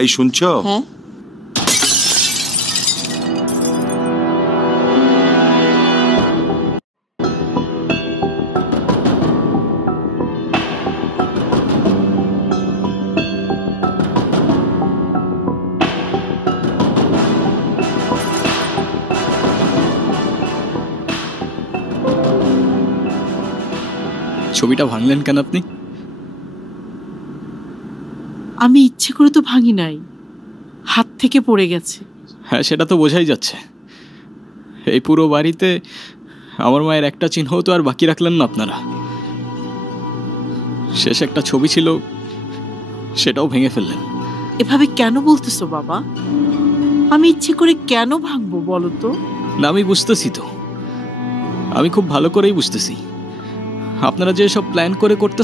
এই শুনছো? হ্যাঁ। ছবিটা ভাঙলেন কেন আপনি? আমি ইচ্ছে করে তো ভাঙি নাই, হাত থেকে পড়ে গেছে। হ্যাঁ, সেটা তো বোঝাই যাচ্ছে। এই পুরো বাড়িতে আমার মায়ের একটা চিহ্নও তো আর বাকি রাখলেন না আপনারা। শেষ একটা ছবি ছিল, সেটাও ভেঙে ফেললেন। এভাবে কেন বলতেছো বাবা? আমি ইচ্ছে করে কেন ভাঙবো বলো তো? না, আমি বুঝতেছি তো, আমি খুব ভালো করেই বুঝতেছি। আপনারা যে সব প্ল্যান করে করতে